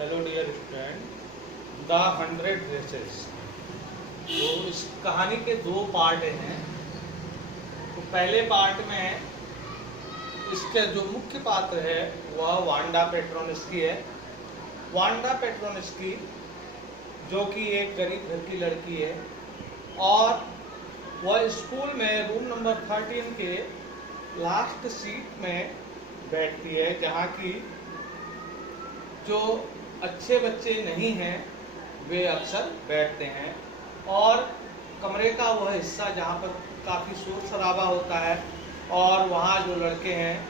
Hello dear student, the 100 dresses. तो इस कहानी के दो पार्ट हैं। तो पहले पार्ट में इसके जो मुख्य पात्र है वह वांडा पेट्रोनिस्की है। वांडा पेट्रोनिस्की जो कि एक गरीब घर की लड़की है और वह स्कूल में रूम नंबर 13 के लास्ट सीट में बैठती है, जहाँ की जो अच्छे बच्चे नहीं हैं वे अक्सर बैठते हैं। और कमरे का वह हिस्सा जहाँ पर काफ़ी शोर शराबा होता है और वहाँ जो लड़के हैं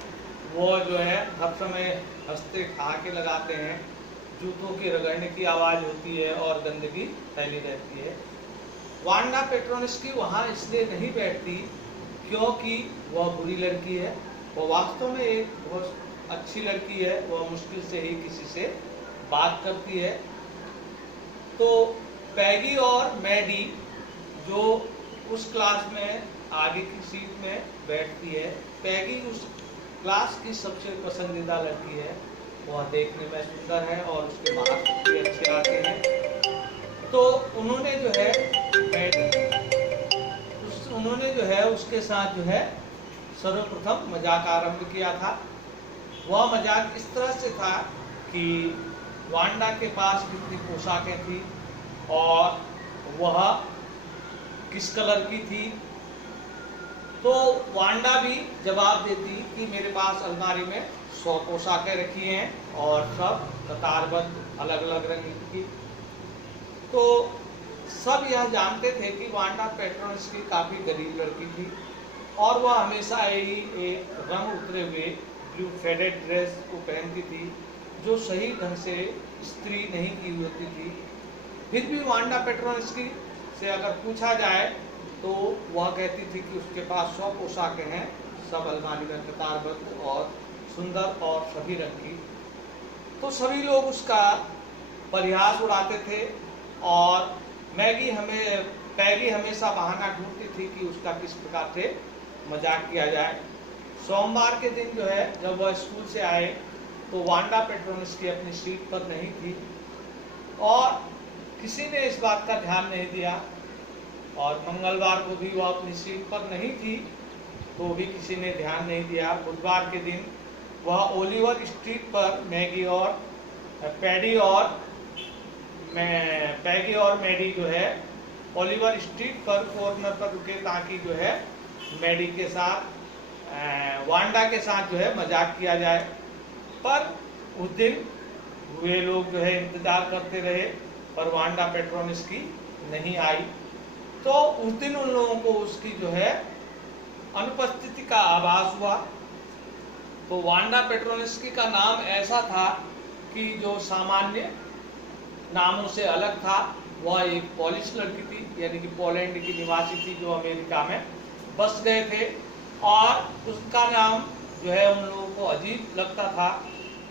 वो जो है हर समय हंसते ठहाके लगाते हैं, जूतों के रगड़ने की आवाज़ होती है और गंदगी फैली रहती है। वांडा पेट्रोनिस्की वहाँ इसलिए नहीं बैठती क्योंकि वह बुरी लड़की है। वो वास्तव में एक बहुत अच्छी लड़की है, वह मुश्किल से ही किसी से बात करती है। तो पैगी और मैडी जो उस क्लास में आगे की सीट में बैठती है, पैगी उस क्लास की सबसे पसंदीदा लड़की है। वह देखने में सुंदर है और उसके मार्क्स भी अच्छे आते हैं। तो उन्होंने जो है उसके साथ जो है सर्वप्रथम मजाक आरंभ किया था। वह मजाक इस तरह से था कि वांडा के पास कितनी पोशाकें थी और वह किस कलर की थी। तो वांडा भी जवाब देती कि मेरे पास अलमारी में 100 पोशाकें रखी हैं और सब कतारबद्ध अलग अलग रंग की। तो सब यह जानते थे कि वांडा पेट्रोनिस्की काफ़ी गरीब लड़की थी और वह हमेशा ही एक रंग उतरे हुए ब्लू फेडेड ड्रेस को पहनती थी जो सही ढंग से इस्त्री नहीं की होती थी। फिर भी वांडा पेट्रोनिस्की से अगर पूछा जाए तो वह कहती थी कि उसके पास 100 पोशाकें हैं, सब अलमारी में कतारबद्ध और सुंदर और सभी रंग की। तो सभी लोग उसका परिहास उड़ाते थे और पैगी हमेशा बहाना ढूंढती थी कि उसका किस प्रकार से मजाक किया जाए। सोमवार के दिन जो है जब वह स्कूल से आए तो वांडा पेट्रोनिस्की अपनी सीट पर नहीं थी और किसी ने इस बात का ध्यान नहीं दिया। और मंगलवार को भी वह अपनी सीट पर नहीं थी तो भी किसी ने ध्यान नहीं दिया। बुधवार के दिन वह ओलिवर स्ट्रीट पर पैगी और मैडी जो है ओलिवर स्ट्रीट पर कॉर्नर पर रुके ताकि जो है मैडी के साथ वांडा के साथ जो है मजाक किया जाए। पर उस दिन वे लोग जो है इंतजार करते रहे पर वांडा पेट्रोनिस्की नहीं आई। तो उस दिन उन लोगों को उसकी जो है अनुपस्थिति का आभास हुआ। तो वांडा पेट्रोनिस्की का नाम ऐसा था कि जो सामान्य नामों से अलग था। वह एक पोलिश लड़की थी, यानी कि पोलैंड की निवासी थी जो अमेरिका में बस गए थे और उसका नाम जो है उन लोगों को अजीब लगता था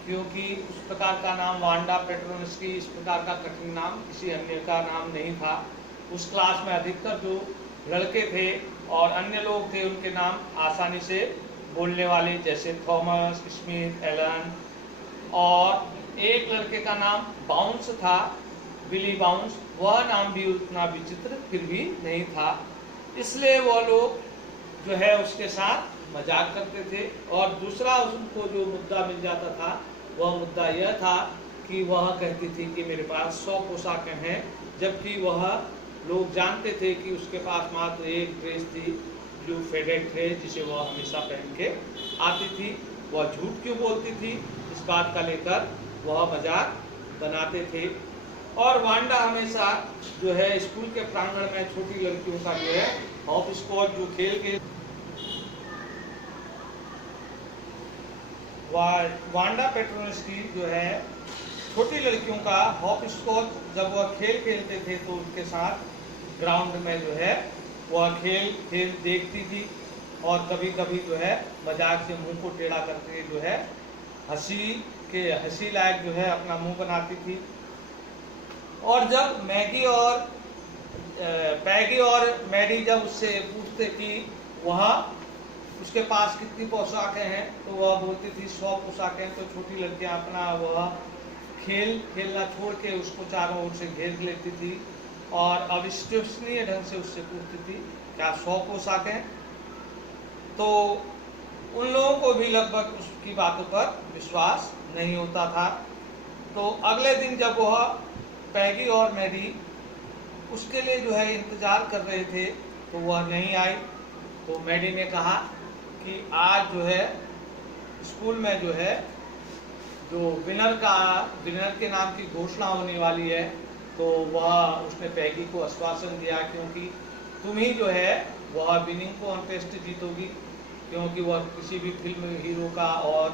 क्योंकि उस प्रकार का नाम वांडा पेट्रोनिस्की, इस प्रकार का कठिन नाम किसी अन्य का नाम नहीं था। उस क्लास में अधिकतर जो लड़के थे और अन्य लोग थे उनके नाम आसानी से बोलने वाले, जैसे थॉमस, स्मिथ, एलन। और एक लड़के का नाम बाउंस था, विली बाउंस। वह नाम भी उतना विचित्र फिर भी नहीं था, इसलिए वह लोग जो है उसके साथ मजाक करते थे। और दूसरा उनको जो मुद्दा मिल जाता था वह मुद्दा यह था कि वह कहती थी कि मेरे पास 100 पोशाकें हैं, जबकि वह लोग जानते थे कि उसके पास मात्र एक ड्रेस थी, ब्लू फेडेड ड्रेस, जिसे वह हमेशा पहन के आती थी। वह झूठ क्यों बोलती थी, इस बात का लेकर वह मजाक बनाते थे। और वांडा हमेशा जो है स्कूल के प्रांगण में छोटी लड़कियों का जो है हॉप स्कॉच जो खेल के वांडा पेट्रोनिस्की जो है छोटी लड़कियों का हॉप स्कॉच जब वह खेल खेलते थे तो उनके साथ ग्राउंड में जो है वह खेल देखती थी और कभी कभी जो है मजाक से मुंह को टेढ़ा करके जो है हंसी लायक जो है अपना मुंह बनाती थी। और जब पैगी और मैडी जब उससे पूछते कि वह उसके पास कितनी पोशाकें हैं तो वह बोलती थी 100 पोशाकें। तो छोटी लड़कियां अपना वह खेलना छोड़ के उसको चारों ओर से घेर लेती थी और अविश्वसनीय ढंग से उससे पूछती थी क्या 100 पोशाक हैं। तो उन लोगों को भी लगभग उसकी बातों पर विश्वास नहीं होता था। तो अगले दिन जब वह पैगी और मैडी उसके लिए जो है इंतजार कर रहे थे तो वह नहीं आई। तो मैडी ने कहा कि आज जो है स्कूल में जो है जो विनर के नाम की घोषणा होने वाली है। तो वह उसने पैगी को आश्वासन दिया क्योंकि तुम ही जो है वह विनिंग कॉन्टेस्ट जीतोगी, क्योंकि वह किसी भी फिल्म हीरो का और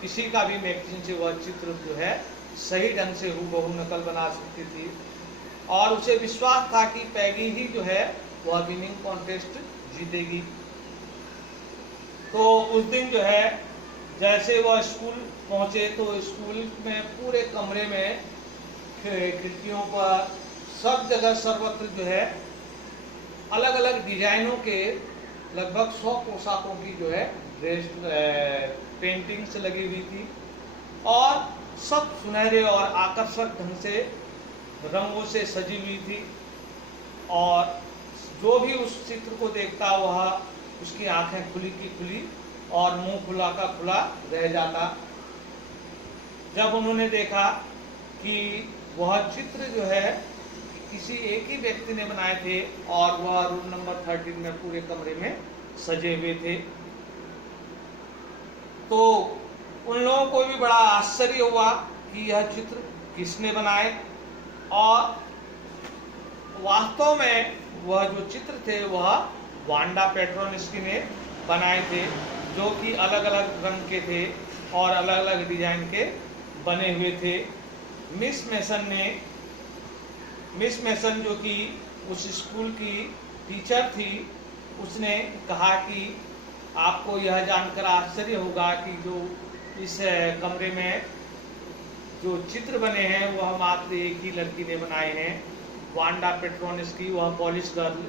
किसी का भी मैगजीन से वह चित्र जो है सही ढंग से हूबहू नकल बना सकती थी और उसे विश्वास था कि पैगी ही जो है वह विनिंग कॉन्टेस्ट जीतेगी। तो उस दिन जो है जैसे वह स्कूल पहुंचे तो स्कूल में पूरे कमरे में खिड़कियों पर सब जगह सर्वत्र जो है अलग अलग डिजाइनों के लगभग 100 पोशाकों की जो है ड्रेस पेंटिंग्स लगी हुई थी और सब सुनहरे और आकर्षक ढंग से रंगों से सजी हुई थी और जो भी उस चित्र को देखता वह उसकी आंखें खुली की खुली और मुंह खुला का खुला रह जाता। जब उन्होंने देखा कि वह चित्र जो है किसी एक ही व्यक्ति ने बनाए थे और वह रूम नंबर 13 में पूरे कमरे में सजे हुए थे, तो उन लोगों को भी बड़ा आश्चर्य हुआ कि यह चित्र किसने बनाए। और वास्तव में वह जो चित्र थे वह वांडा पेट्रोनिस्की ने बनाए थे, जो कि अलग अलग रंग के थे और अलग अलग डिजाइन के बने हुए थे। मिस मेसन जो कि उस स्कूल की टीचर थी, उसने कहा कि आपको यह जानकर आश्चर्य होगा कि जो इस कमरे में जो चित्र बने हैं वह मात्र एक ही लड़की ने बनाए हैं, वांडा पेट्रोनिस्की, वह पॉलिश गर्ल।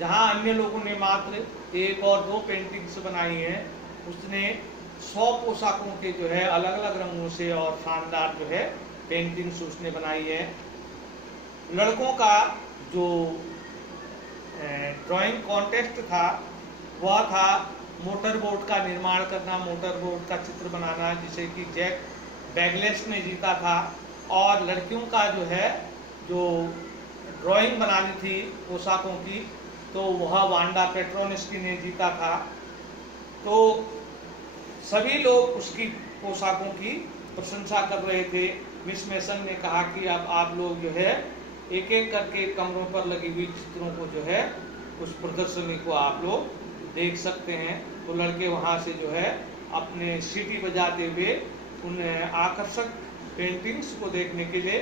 जहां अन्य लोगों ने मात्र 1 और 2 पेंटिंग्स बनाई हैं, उसने 100 पोशाकों के जो है अलग अलग रंगों से और शानदार जो है पेंटिंग्स उसने बनाई है। लड़कों का जो ड्राइंग कॉन्टेस्ट था वह था मोटर बोट का निर्माण करना, मोटर बोट का चित्र बनाना, जिसे कि जैक बैगलेस ने जीता था। और लड़कियों का जो है जो ड्राइंग बनानी थी पोशाकों की, तो वह वांडा पेट्रोनिस्की ने जीता था। तो सभी लोग उसकी पोशाकों की प्रशंसा कर रहे थे। मिस मेसन ने कहा कि अब आप लोग जो है एक एक करके कमरों पर लगी हुई चित्रों को जो है उस प्रदर्शनी को आप लोग देख सकते हैं। तो लड़के वहाँ से जो है अपने सीटी बजाते हुए उन आकर्षक पेंटिंग्स को देखने के लिए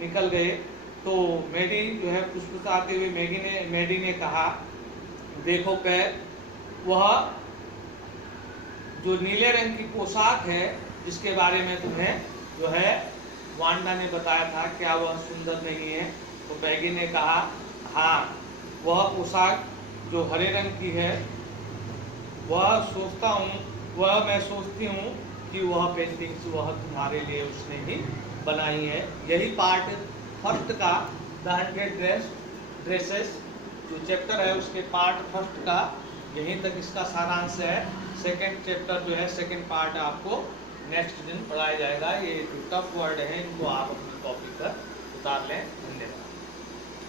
निकल गए। तो मैडी जो है फुसफुसाते हुए मैडी ने कहा, देखो पैर, वह जो नीले रंग की पोशाक है जिसके बारे में तुम्हें जो है वांडा ने बताया था, क्या वह सुंदर नहीं है? तो पैगी ने कहा, हाँ, वह पोशाक जो हरे रंग की है वह मैं सोचती हूँ कि वह पेंटिंग्स वह तुम्हारे लिए उसने ही बनाई है। यही पार्ट फर्स्ट का द 100 ड्रेसेस जो चैप्टर है उसके पार्ट फर्स्ट का यहीं तक इसका सारांश है। सेकंड चैप्टर जो है सेकंड पार्ट आपको नेक्स्ट दिन पढ़ाया जाएगा। ये जो टफ वर्ड है इनको आप अपनी कॉपी पर उतार लें। धन्यवाद।